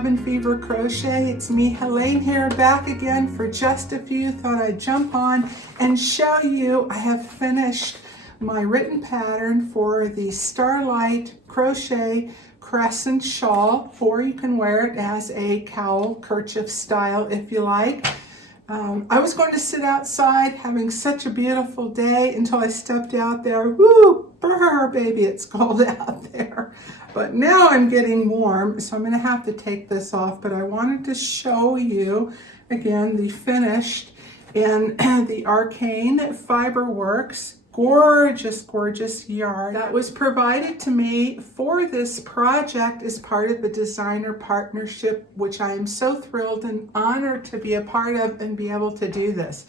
Cabin Fever Crochet. It's me, Helene, here, back again for just a few. Thought I'd jump on and show you I have finished my written pattern for the Starlight Crochet Crescent Shawl, or you can wear it as a cowl kerchief style if you like. I was going to sit outside having such a beautiful day until I stepped out there. Woo, brr, baby, it's cold out there. But now I'm getting warm, so I'm going to have to take this off. But I wanted to show you, again, the finished in the Arcane Fiberworks. Gorgeous, gorgeous yarn that was provided to me for this project as part of the designer partnership, which I am so thrilled and honored to be a part of and be able to do this.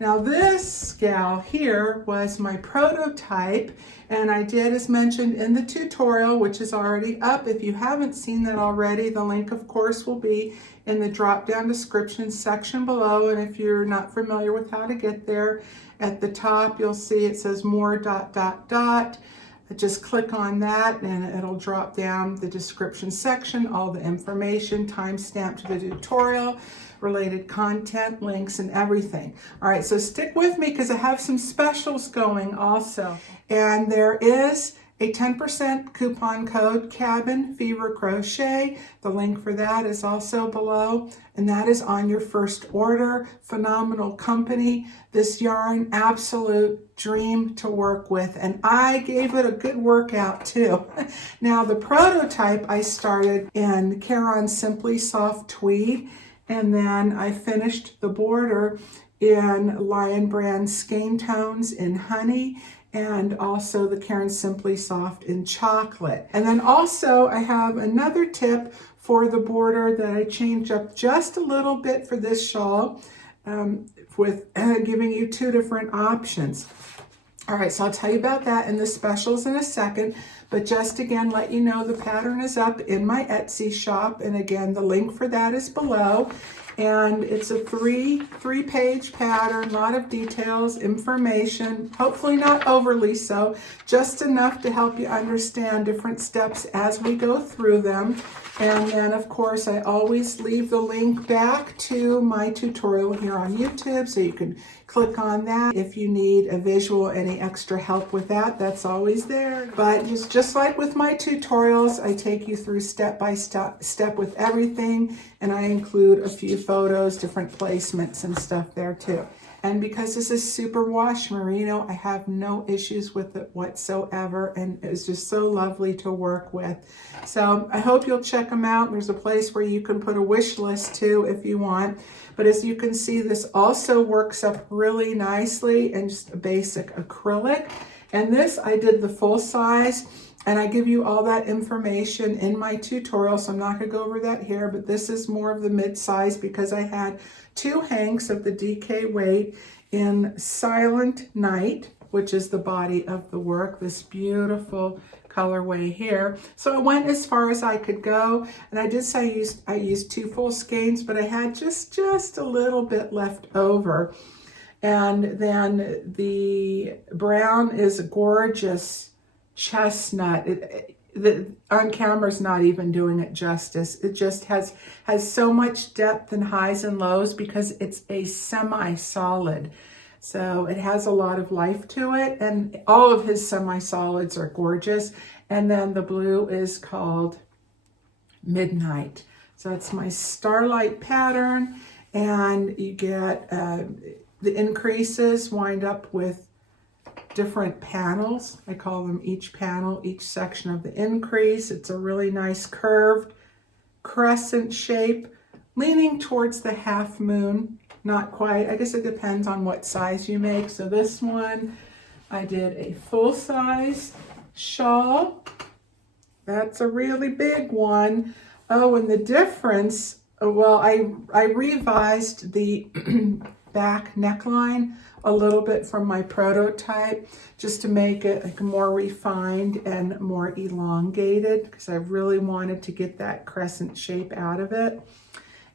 Now this gal here was my prototype, and I did, as mentioned in the tutorial, which is already up. If you haven't seen that already, the link of course will be in the drop down description section below. And if you're not familiar with how to get there, at the top you'll see it says more ... Just click on that and it'll drop down the description section, all the information, timestamp to the tutorial, related content, links, and everything. All right, so stick with me because I have some specials going also. And there is a 10% coupon code, Cabin Fever Crochet. The link for that is also below, and that is on your first order. Phenomenal company. This yarn, absolute dream to work with, and I gave it a good workout too. Now the prototype I started in Caron Simply Soft Tweed, and then I finished the border in Lion Brand Skein Tones in Honey, and also the Caron Simply Soft in Chocolate. And then also I have another tip for the border that I changed up just a little bit for this shawl, with giving you two different options. All right, so I'll tell you about that in the specials in a second, but just again let you know the pattern is up in my Etsy shop, and again the link for that is below. And it's a three-page pattern, a lot of details, information, hopefully not overly so, just enough to help you understand different steps as we go through them. And then of course I always leave the link back to my tutorial here on YouTube, so you can click on that if you need a visual, any extra help with that, that's always there. But just like with my tutorials, I take you through step by step with everything, and I include a few photos, different placements and stuff there too. And because this is super wash merino, I have no issues with it whatsoever, and it's just so lovely to work with. So I hope you'll check them out. There's a place where you can put a wish list too if you want. But as you can see, this also works up really nicely in just a basic acrylic. And this, I did the full size, and I give you all that information in my tutorial, so I'm not going to go over that here, but this is more of the mid-size because I had two hanks of the DK weight in Silent Night, which is the body of the work, this beautiful colorway here. So I went as far as I could go, and I did say I used two full skeins, but I had just a little bit left over. And then the brown is a gorgeous chestnut. On camera is not even doing it justice. It just has so much depth and highs and lows because it's a semi-solid. So it has a lot of life to it, and all of his semi-solids are gorgeous. And then the blue is called Midnight. So it's my Starlight pattern, and you get the increases wind up with different panels. I call them each panel, each section of the increase. It's a really nice curved crescent shape, leaning towards the half moon. Not quite, I guess it depends on what size you make. So this one, I did a full size shawl. That's a really big one. Oh, and the difference, well, I revised the back neckline a little bit from my prototype just to make it like more refined and more elongated, because I really wanted to get that crescent shape out of it.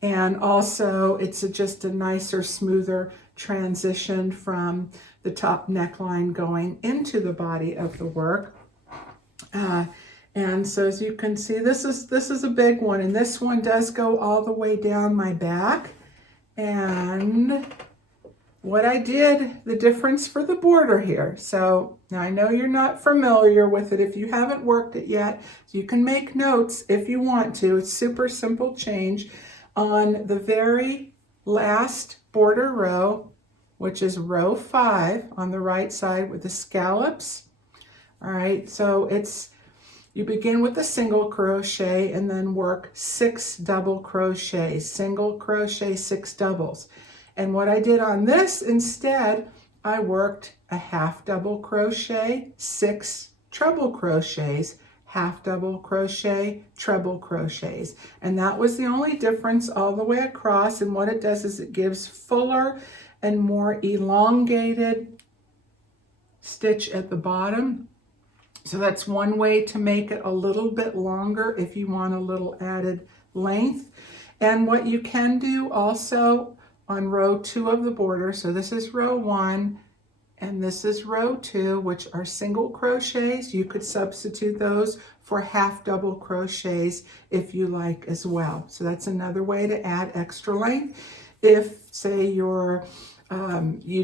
And also it's just a nicer, smoother transition from the top neckline going into the body of the work. And so as you can see, this is a big one, and this one does go all the way down my back. And what I did, the difference for the border here. So now I know you're not familiar with it if you haven't worked it yet. So you can make notes if you want to. It's super simple change. On the very last border row, which is row 5 on the right side with the scallops. All right, so you begin with a single crochet and then work 6 double crochets, single crochet, 6 doubles. And what I did on this instead, I worked a half double crochet, 6 treble crochets, half double crochet, treble crochets. And that was the only difference all the way across. And what it does is it gives fuller and more elongated stitch at the bottom. So that's one way to make it a little bit longer if you want a little added length. And what you can do also on row 2 of the border, so this is row 1 and this is row 2, which are single crochets. You could substitute those for half double crochets if you like as well. So that's another way to add extra length. If say you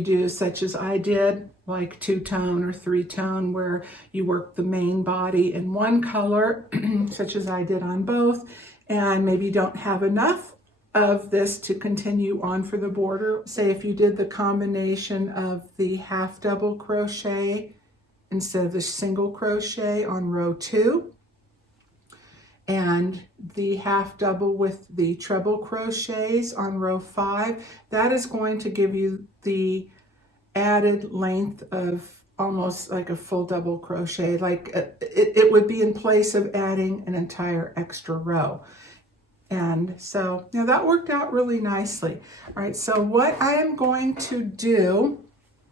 do such as I did, like 2-tone or 3-tone, where you work the main body in one color, such as I did on both, and maybe you don't have enough of this to continue on for the border. Say if you did the combination of the half double crochet instead of the single crochet on row 2, and the half double with the treble crochets on row 5, that is going to give you the added length of almost like a full double crochet. Like it would be in place of adding an entire extra row. And so now that worked out really nicely. All right, so what I am going to do,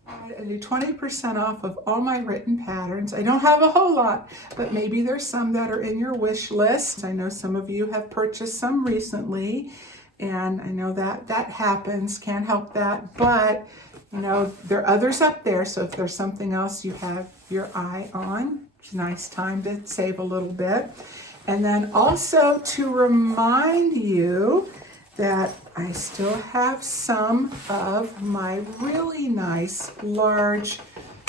I do 20% off of all my written patterns. I don't have a whole lot, but maybe there's some that are in your wish list. I know some of you have purchased some recently, and I know that happens, can't help that, but you know, there are others up there, so if there's something else you have your eye on, it's a nice time to save a little bit. And then also to remind you that I still have some of my really nice, large,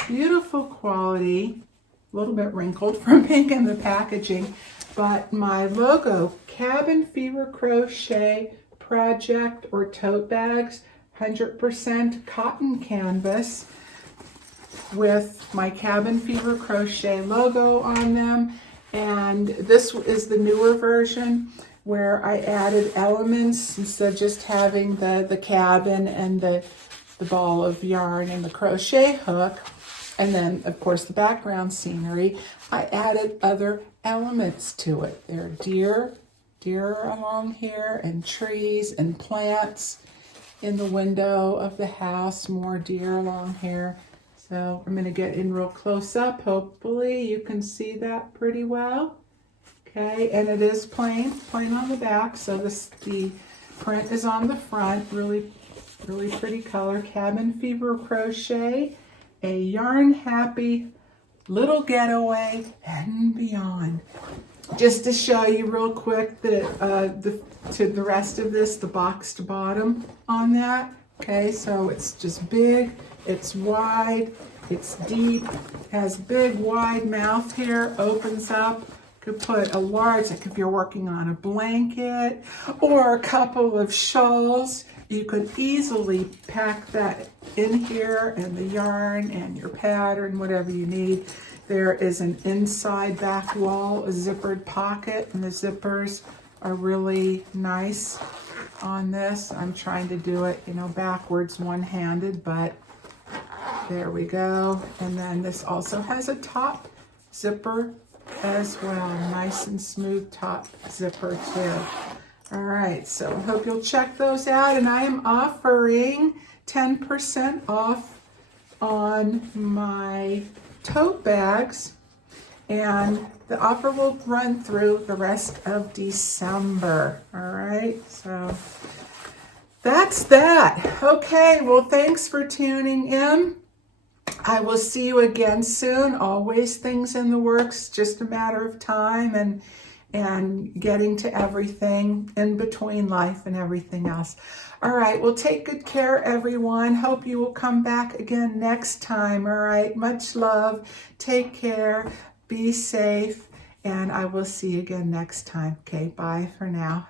beautiful quality, a little bit wrinkled from being in the packaging, but my logo Cabin Fever Crochet Project or tote bags, 100% cotton canvas with my Cabin Fever Crochet logo on them. And this is the newer version where I added elements instead of just having the cabin and the ball of yarn and the crochet hook. And then, of course, the background scenery. I added other elements to it. There are deer along here, and trees and plants in the window of the house, more deer along here. So I'm going to get in real close up. Hopefully you can see that pretty well. Okay, and it is plain on the back. So the print is on the front. Really pretty color. Cabin Fever Crochet, a yarn happy little getaway and beyond. Just to show you real quick to the rest of this, the boxed bottom on that. Okay, so it's just big. It's wide, it's deep, has big wide mouth here, opens up. Could put a large, like if you're working on a blanket or a couple of shawls, you could easily pack that in here, and the yarn and your pattern, whatever you need. There is an inside back wall, a zippered pocket, and the zippers are really nice on this. I'm trying to do it, backwards one-handed, but there we go. And then this also has a top zipper as well. Nice and smooth top zipper too. All right, so I hope you'll check those out. And I am offering 10% off on my tote bags. And the offer will run through the rest of December. All right, so that's that. Okay, well, thanks for tuning in. I will see you again soon. Always things in the works, just a matter of time and getting to everything in between life and everything else. All right, well, take good care, everyone. Hope you will come back again next time. All right, much love. Take care. Be safe. And I will see you again next time. Okay, bye for now.